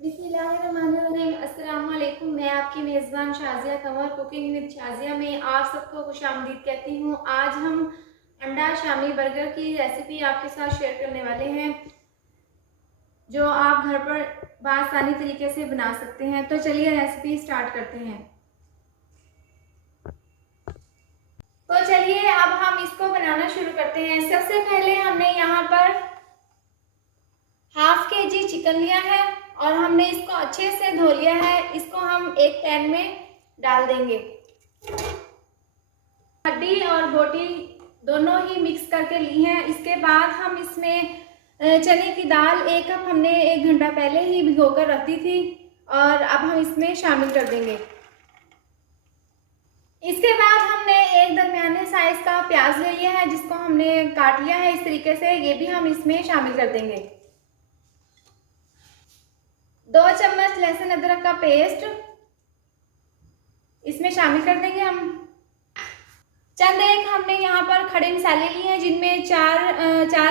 बिस्मिल्लाहिर्रहमानिर्रहीम। अस्सलाम वालेकुम। मैं आपकी मेज़बान शाज़िया कंवर कुकिंग विद शाज़िया में आप सबको खुशामदीद कहती हूँ। आज हम अंडा शामी बर्गर की रेसिपी आपके साथ शेयर करने वाले हैं, जो आप घर पर बआसानी तरीके से बना सकते हैं। तो चलिए रेसिपी स्टार्ट करते हैं। तो चलिए अब हम इसको बनाना शुरू करते हैं। सबसे पहले हमने यहाँ पर हाफ के जी चिकन लिया है और हमने इसको अच्छे से धो लिया है। इसको हम एक पैन में डाल देंगे। हड्डी और बोटी दोनों ही मिक्स करके ली हैं। इसके बाद हम इसमें चने की दाल 1 कप हमने 1 घंटा पहले ही भिगोकर रख दी थी और अब हम इसमें शामिल कर देंगे। इसके बाद हमने एक दरमियाने साइज का प्याज ले लिया है, जिसको हमने काट लिया है इस तरीके से। ये भी हम इसमें शामिल कर देंगे। 2 चम्मच लहसुन अदरक का पेस्ट इसमें शामिल कर देंगे हम। चंद एक हमने यहाँ पर खड़े मसाले लिए हैं, जिनमें चार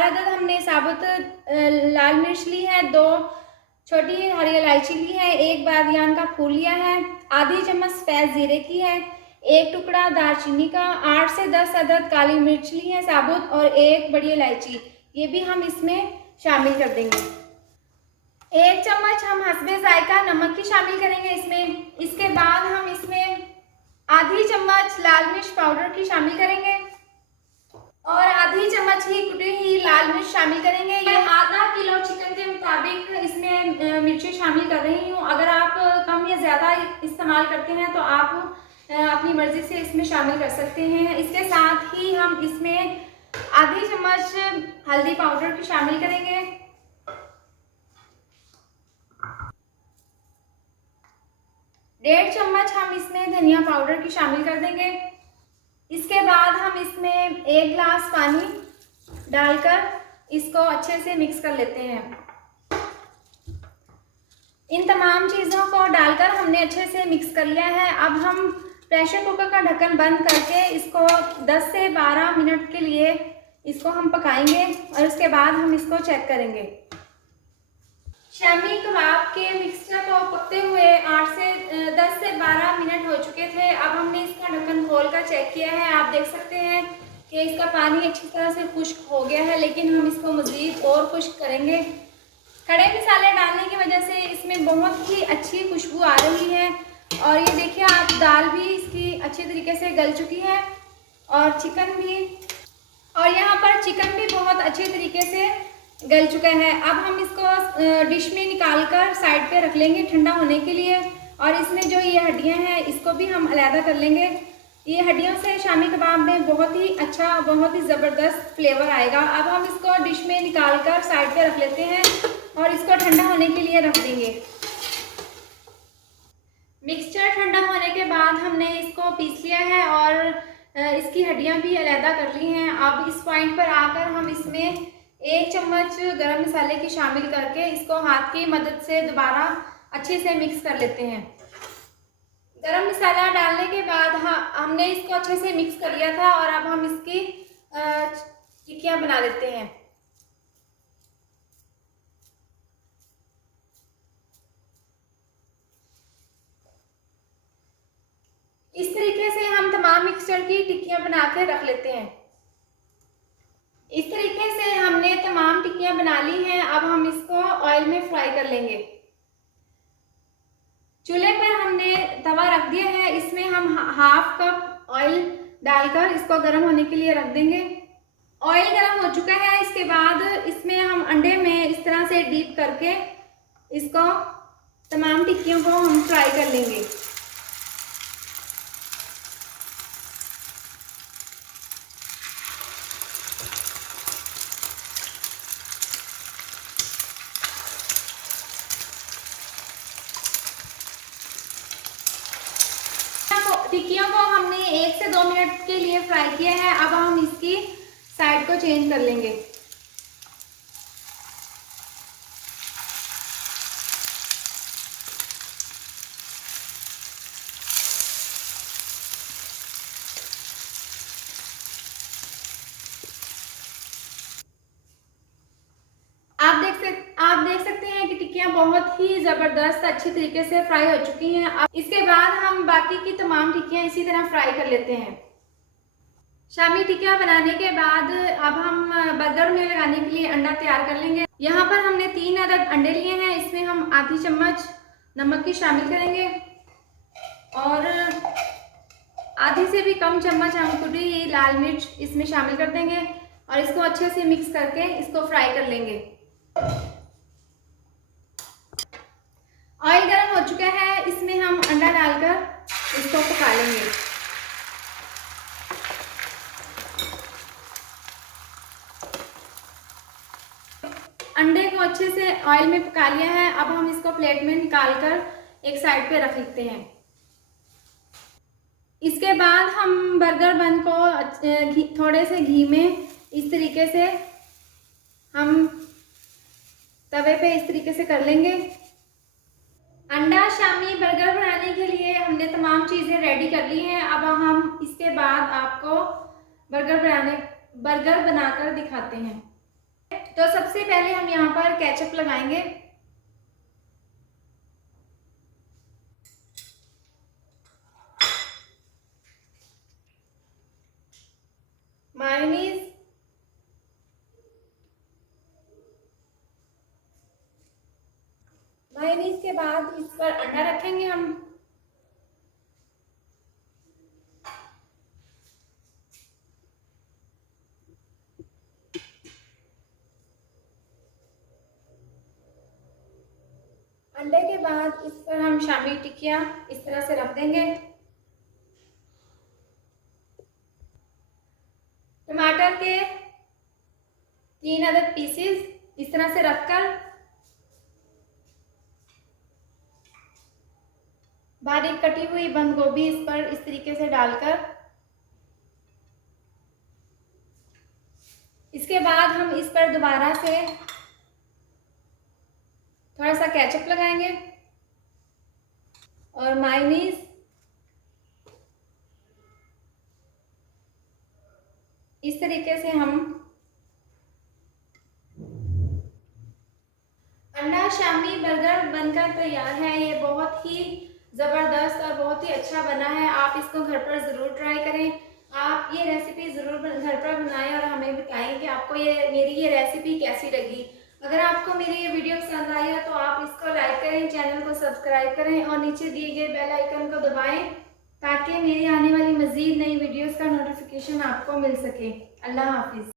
अदद हमने साबुत लाल मिर्च ली है, 2 छोटी हरी इलायची ली है, 1 बादियान का फूल लिया है, आधी चम्मच सफ़ेद जीरे की है, 1 टुकड़ा दालचीनी का, 8 से 10 अदद काली मिर्च ली है साबुत और 1 बड़ी इलायची। ये भी हम इसमें शामिल कर देंगे। 1 चम्मच हम हस्बे जायका नमक की शामिल करेंगे इसमें। इसके बाद हम इसमें आधी चम्मच लाल मिर्च पाउडर की शामिल करेंगे और आधी चम्मच ही कुटी हुई लाल मिर्च शामिल करेंगे। मैं आधा किलो चिकन के मुताबिक इसमें मिर्ची शामिल कर रही हूँ। अगर आप कम या ज़्यादा इस्तेमाल करते हैं तो आप अपनी मर्ज़ी से इसमें शामिल कर सकते हैं। इसके साथ ही हम इसमें आधी चम्मच हल्दी पाउडर की शामिल करेंगे। 1.5 चम्मच हम इसमें धनिया पाउडर की शामिल कर देंगे। इसके बाद हम इसमें 1 गिलास पानी डालकर इसको अच्छे से मिक्स कर लेते हैं। इन तमाम चीज़ों को डालकर हमने अच्छे से मिक्स कर लिया है। अब हम प्रेशर कुकर का ढक्कन बंद करके इसको 10 से 12 मिनट के लिए इसको हम पकाएंगे और उसके बाद हम इसको चेक करेंगे। शामी कबाब के मिक्सचर को पकते हुए 10 से 12 मिनट हो चुके थे। अब हमने इसका ढक्कन खोलकर चेक किया है। आप देख सकते हैं कि इसका पानी अच्छी तरह से खुश्क हो गया है, लेकिन हम इसको मज़ीद और खुश्क करेंगे। खड़े मसाले डालने की वजह से इसमें बहुत ही अच्छी खुशबू आ रही है। और ये देखिए आप, दाल भी इसकी अच्छी तरीके से गल चुकी है और चिकन भी, और यहाँ पर चिकन भी बहुत अच्छी तरीके से गल चुका है। अब हम इसको डिश में निकालकर साइड पे रख लेंगे ठंडा होने के लिए। और इसमें जो ये हड्डियां हैं इसको भी हम अलहदा कर लेंगे। ये हड्डियों से शामी कबाब में बहुत ही अच्छा, बहुत ही ज़बरदस्त फ्लेवर आएगा। अब हम इसको डिश में निकालकर साइड पे रख लेते हैं और इसको ठंडा होने के लिए रख देंगे। मिक्सचर ठंडा होने के बाद हमने इसको पीस लिया है और इसकी हड्डियाँ भी अलहदा कर ली हैं। अब इस पॉइंट पर आकर हम इसमें 1 चम्मच गरम मसाले की शामिल करके इसको हाथ की मदद से दोबारा अच्छे से मिक्स कर लेते हैं। गरम मसाला डालने के बाद हमने इसको अच्छे से मिक्स कर लिया था और अब हम इसकी टिक्कियाँ बना लेते हैं। इस तरीके से हम तमाम मिक्सचर की टिक्कियाँ बना के रख लेते हैं। इस तरीके से हमने तमाम टिक्कियाँ बना ली हैं। अब हम इसको ऑयल में फ्राई कर लेंगे। चूल्हे पर हमने तवा रख दिया है। इसमें हम हाफ कप ऑयल डालकर इसको गर्म होने के लिए रख देंगे। ऑयल गर्म हो चुका है। इसके बाद इसमें हम अंडे में इस तरह से डीप करके इसको तमाम टिक्कियों को हम फ्राई कर लेंगे। टिक्कियों को हमने 1 से 2 मिनट के लिए फ्राई किया है। अब हम इसकी साइड को चेंज कर लेंगे। आप देख सकते हैं कि टिक्कियाँ बहुत बहुत ही ज़बरदस्त अच्छी तरीके से फ्राई हो चुकी हैं। अब इसके बाद हम बाकी की तमाम टिक्कियाँ इसी तरह फ्राई कर लेते हैं। शामी टिक्कियाँ बनाने के बाद अब हम बर्गर में लगाने के लिए अंडा तैयार कर लेंगे। यहाँ पर हमने 3 अदद अंडे लिए हैं। इसमें हम आधी चम्मच नमक की शामिल करेंगे और आधी से भी कम चम्मच हम कुटी लाल मिर्च इसमें शामिल कर देंगे और इसको अच्छे से मिक्स करके इसको फ्राई कर लेंगे। ऑयल गर्म हो चुका है, इसमें हम अंडा डालकर इसको पका लेंगे। अंडे को अच्छे से ऑयल में पका लिया है। अब हम इसको प्लेट में निकाल कर एक साइड पे रख लेते हैं। इसके बाद हम बर्गर बन को थोड़े से घी में इस तरीके से हम तवे पे इस तरीके से कर लेंगे। अंडा शामी बर्गर बनाने के लिए हमने तमाम चीज़ें रेडी कर ली हैं। अब हम इसके बाद आपको बर्गर बनाकर दिखाते हैं। तो सबसे पहले हम यहाँ पर केचप लगाएंगे। मायोनीज के बाद इस पर अंडा रखेंगे हम। अंडे के बाद इस पर हम शामी टिक्कियाँ इस तरह से रख देंगे। टमाटर के 3 अदद पीसेस इस तरह से रखकर बारीक कटी हुई बंद गोभी इस पर इस तरीके से डालकर इसके बाद हम इस पर दोबारा से थोड़ा सा केचप लगाएंगे और मायोनीज इस तरीके से हम अंडा शामी बर्गर बनकर तैयार है। ये बहुत ही ज़बरदस्त और बहुत ही अच्छा बना है। आप इसको घर पर ज़रूर ट्राई करें। आप ये रेसिपी ज़रूर घर पर बनाएं और हमें बताएं कि आपको मेरी ये रेसिपी कैसी लगी। अगर आपको मेरी ये वीडियो पसंद आई है तो आप इसको लाइक करें, चैनल को सब्सक्राइब करें और नीचे दिए गए बेल आइकन को दबाएं ताकि मेरी आने वाली मज़ीद नई वीडियोस का नोटिफिकेशन आपको मिल सके। अल्लाह हाफिज़।